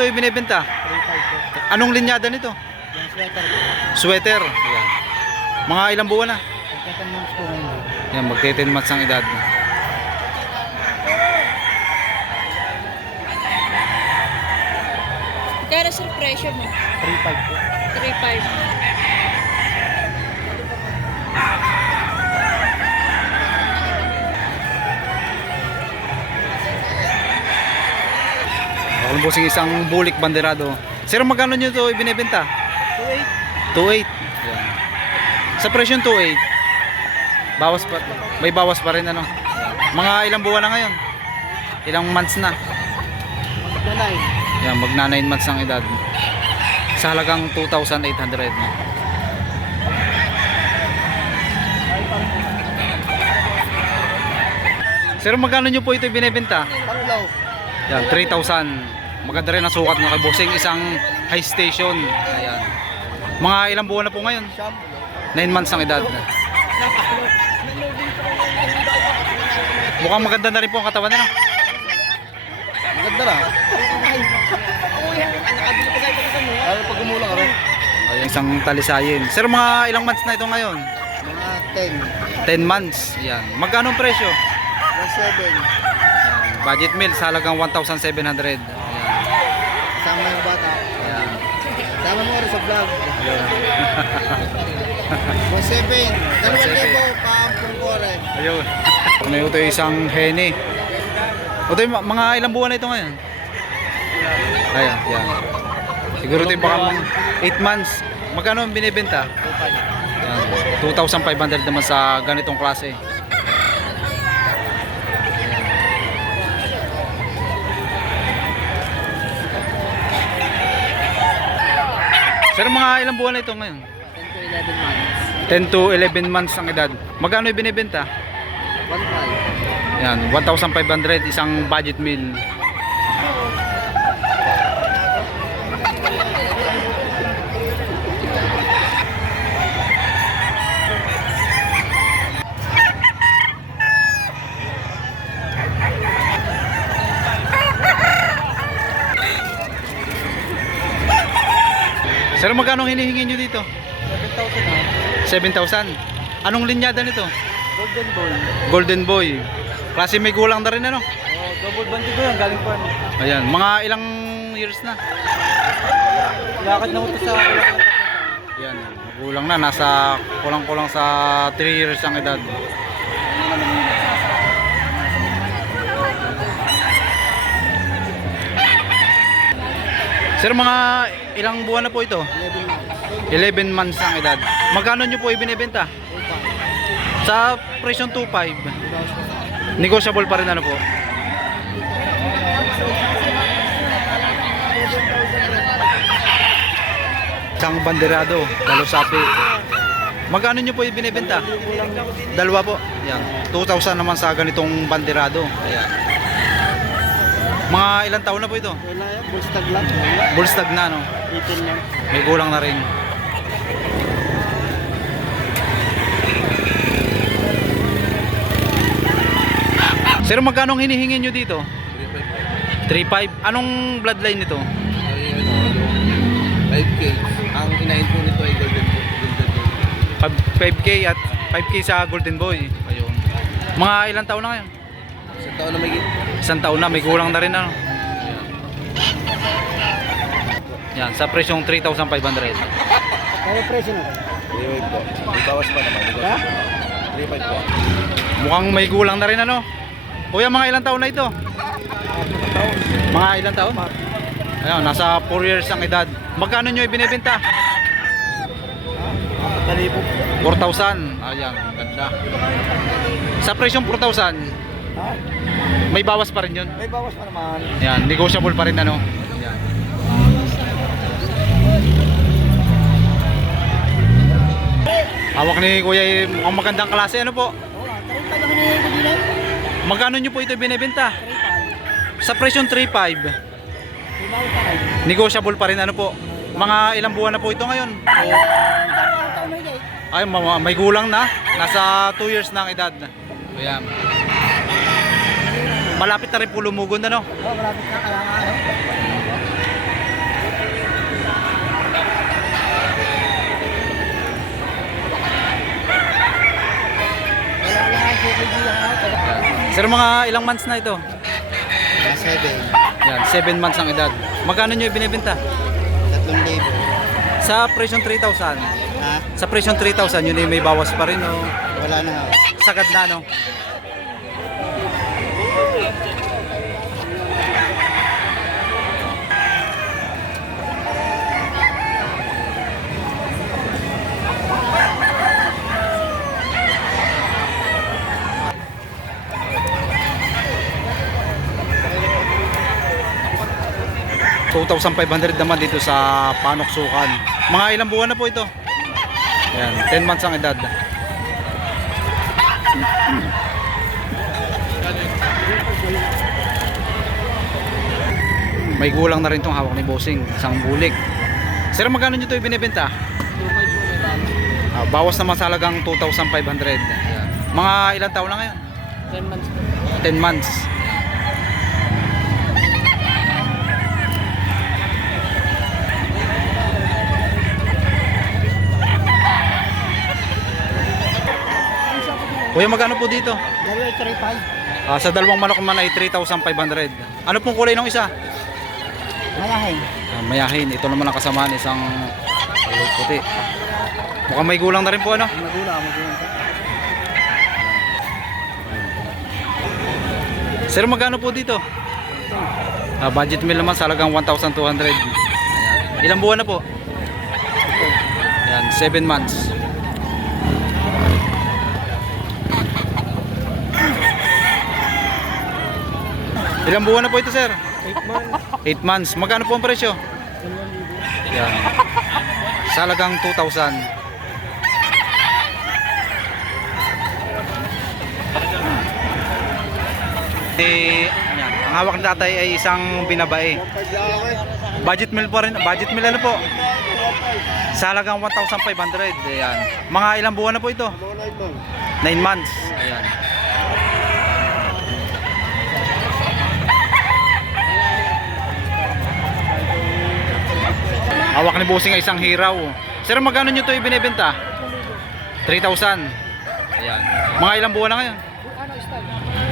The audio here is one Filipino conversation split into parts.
ito ibinebenta? 3.5 po. Anong linyada nito? Yung sweater po. Sweater. Ayan. Mga ilang buwan na? Pagkatan months po ngayon. Yan, magte 10 months ang edad. Kaya sa presyo mo? 3.5 po. 3.5. Ako lang bossing isang bulik banderado. Sir, magkano nyo ito ibinebenta? 2.8. 2.8. Yan. Sa presyo 2.8. Bawas pa, may bawas pa rin ano. Mga ilang buwan na ngayon? Ilang months na? Magdanay. Yan, magna 9 months ang edad. Sa halagang 2,800. Sir, magkano nyo po ito binebenta? Panglaw. Yan, 3,000. Maganda rin ang sukat ng kay bossing, isang high station. Ayan. Mga ilang buwan na po ngayon? 9 months ang edad. Mukhang maganda na rin po ang katawan nila. Maganda na. Lalo pag gumulang ka rin. Ayan, isang talisayin. Sir, mga ilang months na ito ngayon? Mga 10 months. Yan. Magkano ang presyo? 7. Yan. Budget meal sa halagang 1,700. Ayan. Sama yung bata. Ayan. Sama mo rin sa vlog. Ayun. 1.7. 2,000 paampung ko rin. Ayun. Ano ito isang hene. Ito yung mga ilang buwan na ito ngayon? Ayan, yan. Siguro ito yung baka 8 months. Magkano ang binibenta? 2.5. Yan. 2,500 naman sa ganitong klase. Sir, mga ilang buwan na ito ngayon? 10 to 11 10 to 11 months months. ang edad. Magkano yung binibenta? 1.5. Yan, 1,500 isang budget meal. Sir, magkano hinihingi nyo dito? 7,000 na. 7,000. Anong linyada nito? Golden Ball. Golden Boy. Klase may gulang na rin ano? Oh, double bandit ko yan. Galing pa. Ayan, mga ilang years na? Lakad na ko sa kulang. Ayan, gulang na. Nasa kulang-kulang sa 3 years ang edad. Sir, mga ilang buwan na po ito? 11 months ang edad. Magkano nyo po ibinibenta? Sa presyong 2.5. Negotiable pa rin ano po? Isang banderado, dalosapi. Magkano nyo po ibinibenta? Dalawa po. Yan. 2,000 naman sa ganitong banderado. Ayan. Mga ilang taon na po ito? Wala yan. Bullstag lang. Bullstag na no? 18 lang. May gulang na rin. Sir, magkano ang hinihingi nyo dito? 3.5. Anong bloodline nito? 5K. Ang inahin po nito ay Golden Ball. 5K at 5K sa Golden Boy. Ayun. Mga ilang taon na ngayon? Sa taon na may Isang taon na, may gulang na rin ano. Yan, sa presyong 3,500. Kaya presyo na. 3.5 po. May bawas pa naman. Ha? 3.5 po. Mukhang may gulang na rin ano. Kuya, mga ilang taon na ito? Mga ilang taon? Ayun, nasa 4 years ang edad. Magkano nyo ibinibenta? 4,000. Ayan, ganda. Sa presyong 4,000, Ha? may bawas pa rin yun. May bawas pa naman. Ayan, negotiable pa rin ano. Ayan. Hawak ni Kuya mukhang magandang klase ano po? Magkano nyo po ito binibenta? Sa presyong 3.5. Negotiable pa rin ano po? Mga ilang buwan na po ito ngayon? Ay, may gulang na. Nasa 2 years na ang edad. Ayan. Malapit na rin po lumugon na no? Oh, malapit na kailangan ano. Sir, mga ilang months na ito? Mga 7. Yan, 7 months ang edad. Magkano nyo ibinibenta? 3,000. Sa presyong 3,000. Ha? Sa presyong 3,000, yun ay may bawas pa rin, no? Wala na nga. Sagad na, no? $2,500 naman dito sa Panoksukan. Mga ilang buwan na po ito? Ayan, 10 months ang edad. May gulang na rin tong hawak ni Bossing, isang bulik. Sir, magkano nyo ito ibinibenta? Bawas naman sa halagang 2,500. Ayan. Mga ilang taon na ngayon? 10 months po. 10 months. Kuya, magkano po dito? Dalawa 3,500. Sa dalawang manok man ay 3,500. Ano pong kulay ng isa? Mayahin. Mayahin. Ito naman ang kasamaan, isang puti. Mukhang may gulang na rin po, ano? Magulang. Sir, magkano po dito? Budget meal naman sa halagang 1,200. Ayan. Ilang buwan na po? Ayan, 7 months. Ilang buwan na po ito, sir? 8 months. 8 months. Magkano po ang presyo? Yan. Sa halagang 2,000. Yan. Ang hawak ni tatay ay isang binabae. Budget meal po rin. Budget meal ano po? Sa halagang 1,500. Ayan. Mga ilang buwan na po ito? 9 months. Ayan. Hawak ni Bossing ay isang hiraw. Sir, magkano nyo ito ibinibenta? 3,000. Ayan. Mga ilang buwan na ngayon?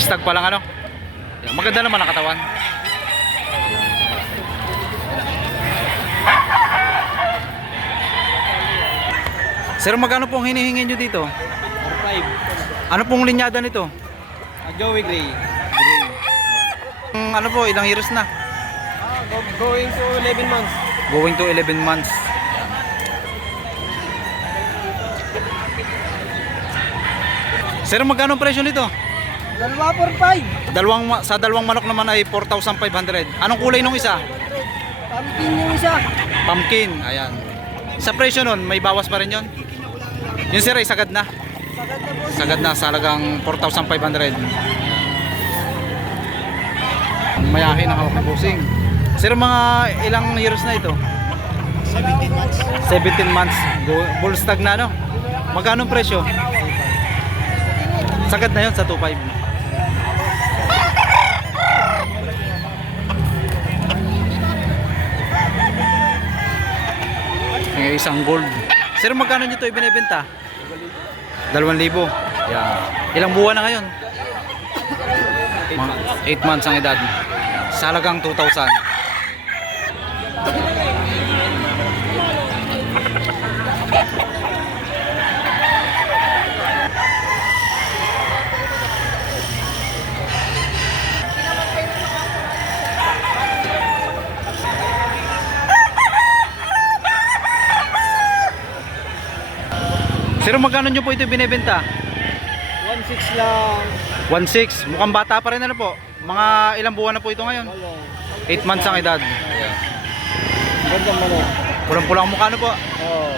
Stag pa lang, ano? Ayan. Maganda naman ang katawan. Sir, magkano pong hinihingi nyo dito? 4,500. Ano pong linyada nito? Joey Gray. Ano po, ilang years na? Going to 11 months. Going to 11 months. Sir, magkano ang presyo nito? Dalawa 4,500. Sa dalawang manok naman ay 4,500. Anong kulay nung isa? Pumpkin yung isa. Pumpkin. Ayan. Sa presyo nun, may bawas pa rin yun? Yun, sir, ay sagad na. Sagad na sa halagang 4,500. Mayahin ang hawak na Bossing. Sir, mga ilang years na ito? 17 months. 17 months. Bull stag na, no? Magkano ang presyo? Sagad na yun sa 2,500. May isang gold. Sir, magkano nyo ito ibinibenta? 2,000. Yan. Ilang buwan na ngayon? 8 months ang edad. Sa halagang 2,000. Sir, magkano nyo po ito binibenta? 1,600 lang. 1,600. Mukhang bata pa rin, ano po? Mga ilang buwan na po ito ngayon? 8 months ang edad. Ganda mo no? Pulang-pulang mukha, ano po? Oo. Oh.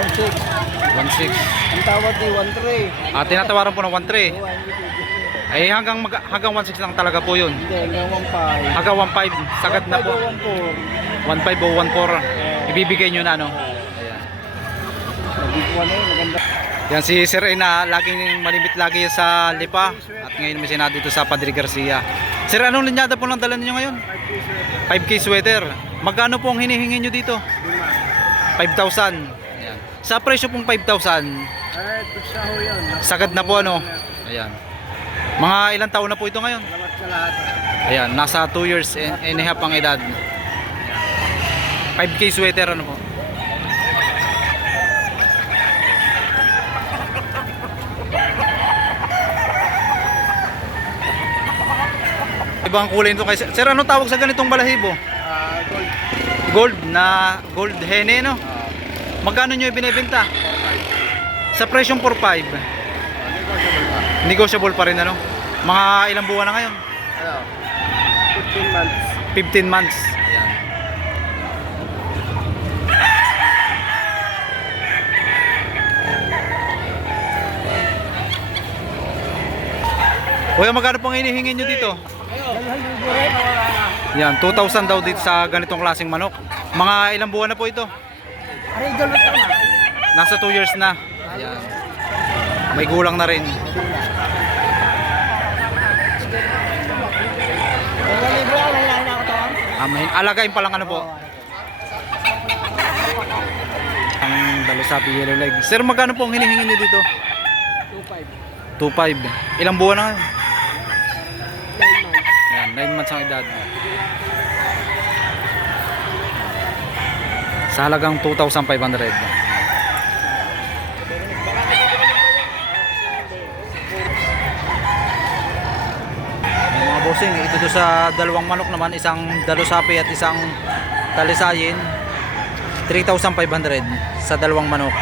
1,600. Ang tawad ni 1,300. Tinatawaran po ng 1,300. Ay hanggang 1,600 lang talaga po yun. Hindi, hanggang 1,500. Hanggang 1,500. Sagad na po. 1,500 o 1,400. Ibibigay nyo na, no? Ayan. Nagikuha na yun, maganda. Yan si Sir ay na laging malimit lagi sa Lipa. At ngayon may sinad dito sa Padre Garcia. Sir, anong linyada po lang dala ninyo ngayon? 5K sweater. Magkano po ang hinihingi nyo dito? 5,000. Ayan. Sa presyo pong 5,000, Pagsa ho yun. sagad na po ano. Ayan. Mga ilang taon na po ito ngayon? Salamat sa lahat. Ayan, nasa 2 years and a half ang edad. 5K sweater ano po. Ibang kulay nito kay Sir, ano tawag sa ganitong balahibo? Gold. Gold na gold hene no? Magkano nyo ibinebenta? Sa presyong 4,500. Negotiable pa rin ano? Mga ilang buwan na ngayon? Ano? 15 months. 15 months. Ayan. Kuya, magkano pong hinihingi nyo dito? Yan, 2,000 daw dito sa ganitong klaseng manok. Mga ilang buwan na po ito? Nasa 2 years na. Ayan. May gulang na rin. Alagain pa lang ano po. Ang dalusapi yellow leg. Sir, magkano po ang hinihingi nyo dito? 2,500. Ilang buwan na ngayon? 9 months ang edad. Sa halagang 2,500. Mga bossing, ito do sa dalawang manok naman, isang dalusapi at isang talisayin, 3,500 sa dalawang manok.